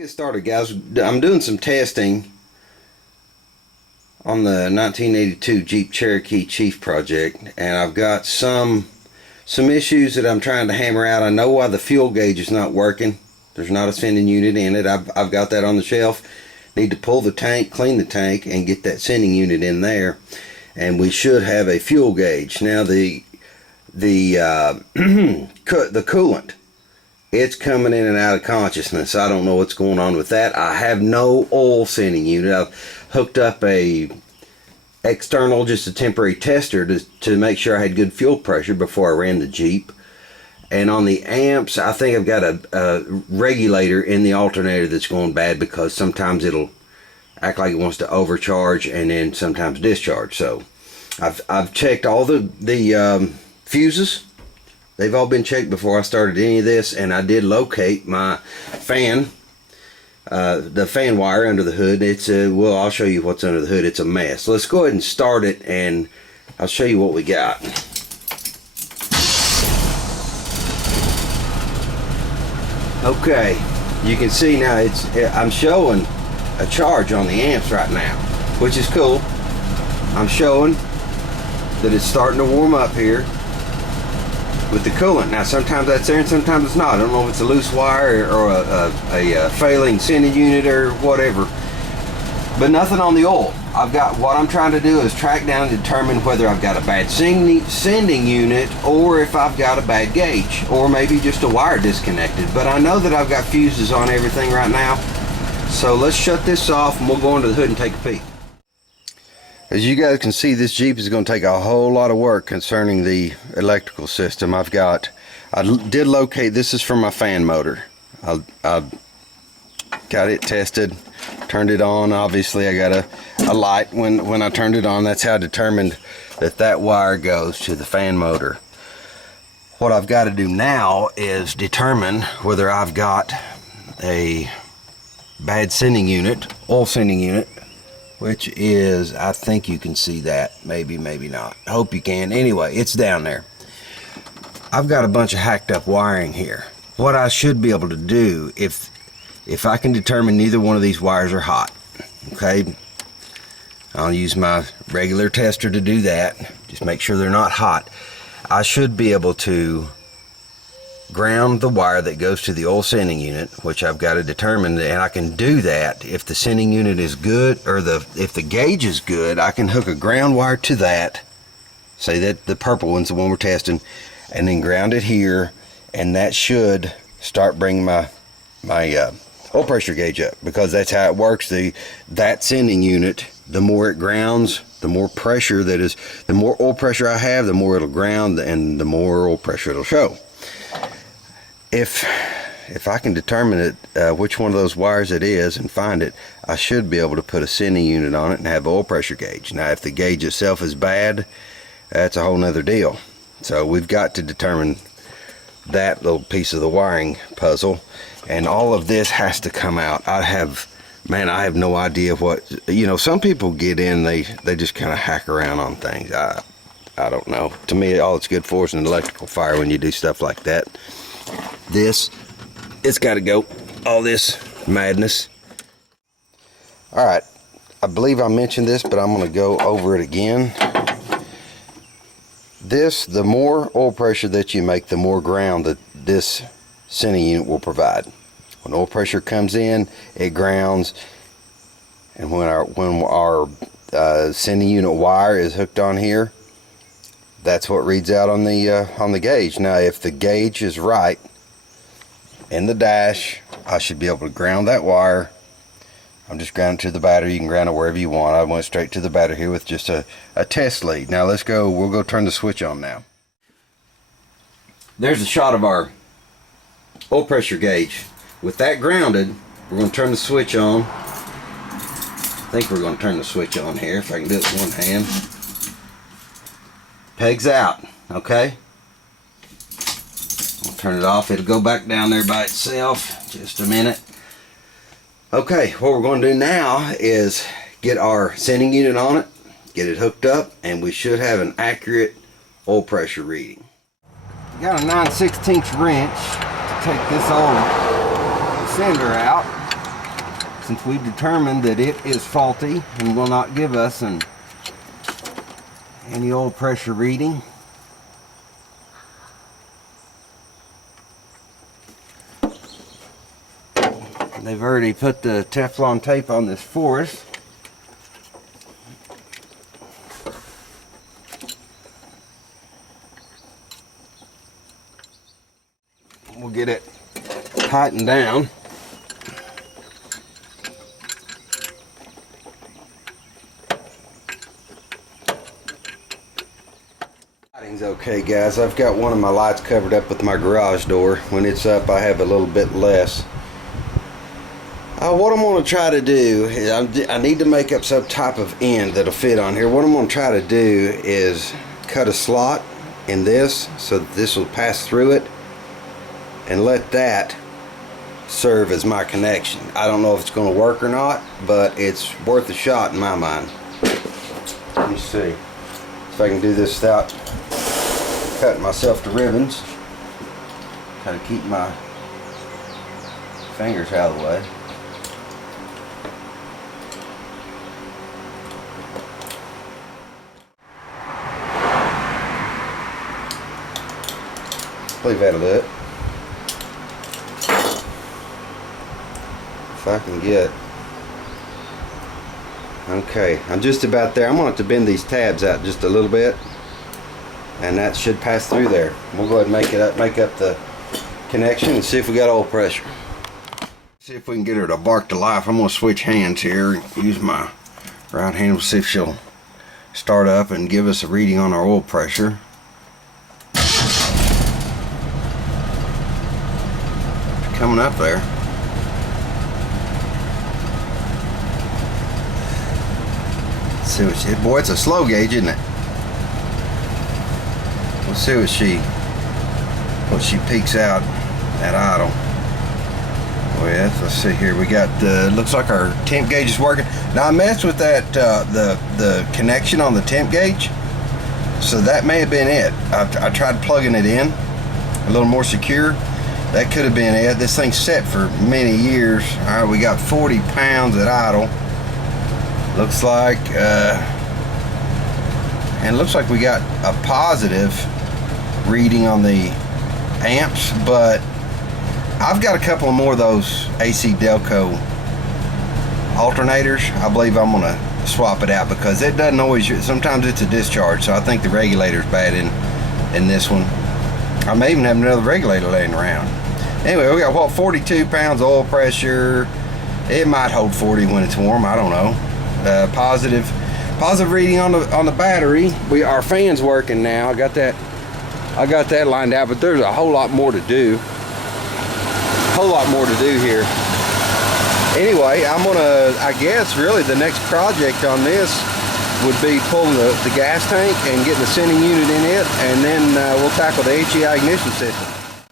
Get started, guys. I'm doing some testing on the 1982 Jeep Cherokee Cheif project, and I've got some issues that I'm trying to hammer out. I know why the fuel gauge is not working. There's not a sending unit in it. I've got that on the shelf. Need to pull the tank, clean the tank, and get that sending unit in there, and we should have a fuel gauge. Now the coolant, it's coming in and out of consciousness. I don't know what's going on with that. I have no oil sending unit. I've hooked up a external, just a temporary tester to make sure I had good fuel pressure before I ran the Jeep. And on the amps, I think I've got a regulator in the alternator that's going bad, because sometimes it'll act like it wants to overcharge and then sometimes discharge. So I've checked all the fuses. They've all been checked before I started any of this, and I did locate my fan, the fan wire under the hood. It's well, I'll show you what's under the hood. It's a mess. Let's go ahead and start it, and I'll show you what we got. Okay, you can see now I'm showing a charge on the amps right now, which is cool. I'm showing that it's starting to warm up here with the coolant. Now sometimes that's there and sometimes it's not. I don't know if it's a loose wire or a failing sending unit or whatever, but nothing on the oil. What I'm trying to do is track down and determine whether I've got a bad sending unit, or if I've got a bad gauge, or maybe just a wire disconnected. But I know that I've got fuses on everything right now, so let's shut this off and we'll go under the hood and take a peek. As you guys can see, this Jeep is going to take a whole lot of work concerning the electrical system. I did locate, this is from my fan motor. I got it tested, turned it on. Obviously I got a light when I turned it on. That's how I determined that wire goes to the fan motor. What I've got to do now is determine whether I've got a bad sending unit, oil sending unit, which is, I think you can see that, maybe not. I hope you can. Anyway, it's down there. I've got a bunch of hacked up wiring here. What I should be able to do, if I can determine neither one of these wires are hot, okay, I'll use my regular tester to do that. Just make sure they're not hot. I should be able to ground the wire that goes to the oil sending unit, which I've got to determine, and I can do that if the sending unit is good, or if the gauge is good. I can hook a ground wire to that, say that the purple one's the one we're testing, and then ground it here, and that should start bringing my oil pressure gauge up, because that's how it works. That sending unit, the more it grounds, the more pressure that is, the more oil pressure I have, the more it'll ground, and the more oil pressure it'll show. If I can determine it, which one of those wires it is, and find it, I should be able to put a sending unit on it and have an oil pressure gauge. Now if the gauge itself is bad, that's a whole nother deal. So we've got to determine that little piece of the wiring puzzle, and all of this has to come out. I have no idea what, some people get in, they just kind of hack around on things. I don't know. To me, all it's good for is an electrical fire when you do stuff like that. It's got to go, all this madness. All right, I believe I mentioned this, but I'm going to go over it again. The more oil pressure that you make, the more ground that this sending unit will provide. When oil pressure comes in, it grounds, and when our sending unit wire is hooked on here, that's what reads out on the gauge. Now if the gauge is right in the dash, I should be able to ground that wire. I'm just grounding to the battery. You can ground it wherever you want. I went straight to the battery here with just a test lead. Now we'll go turn the switch on now. There's a shot of our oil pressure gauge. With that grounded, we're going to turn the switch on. I think we're going to turn the switch on here, if I can do it with one hand. Pegs out, okay? I'll turn it off. It'll go back down there by itself. Just a minute. Okay, what we're going to do now is get our sending unit on it, get it hooked up, and we should have an accurate oil pressure reading. Got a 9/16 wrench to take this old cylinder out. since we've determined that it is faulty and will not give us any oil pressure reading. They've already put the Teflon tape on this for us. We'll get it tightened down. Lighting's okay, guys. I've got one of my lights covered up with my garage door. When it's up, I have a little bit less. What I'm going to try to do is I need to make up some type of end that'll fit on here. What I'm going to try to do is cut a slot in this so that this will pass through it and let that serve as my connection. I don't know if it's going to work or not, but it's worth a shot in my mind. Let me see if I can do this without cutting myself to ribbons. Try to keep my fingers out of the way. I believe that'll do it. If I can get. Okay, I'm just about there. I'm going to have to bend these tabs out just a little bit, and that should pass through there. We'll go ahead and make up the connection and see if we got oil pressure. See if we can get her to bark to life. I'm going to switch hands here and use my right hand. We'll see if she'll start up and give us a reading on our oil pressure. Coming up there. Let's see what she, boy, it's a slow gauge, isn't it? Let's see what she peaks out at idle with. Let's see here. We got looks like our temp gauge is working. Now I messed with that the connection on the temp gauge, so that may have been it. I tried plugging it in a little more secure. That could have been it. This thing's set for many years. All right, we got 40 pounds at idle. Looks like, and looks like we got a positive reading on the amps, but I've got a couple of more of those AC Delco alternators. I believe I'm gonna swap it out because it doesn't always, sometimes it's a discharge, so I think the regulator's bad in this one. I may even have another regulator laying around. Anyway, we got what, 42 pounds of oil pressure. It might hold 40 when it's warm, I don't know. Positive reading on the battery. Our fan's working now. I got that lined out, but there's a whole lot more to do. Here. Anyway, I guess really the next project on this would be pulling the gas tank and getting the sending unit in it, and then we'll tackle the HEI ignition system.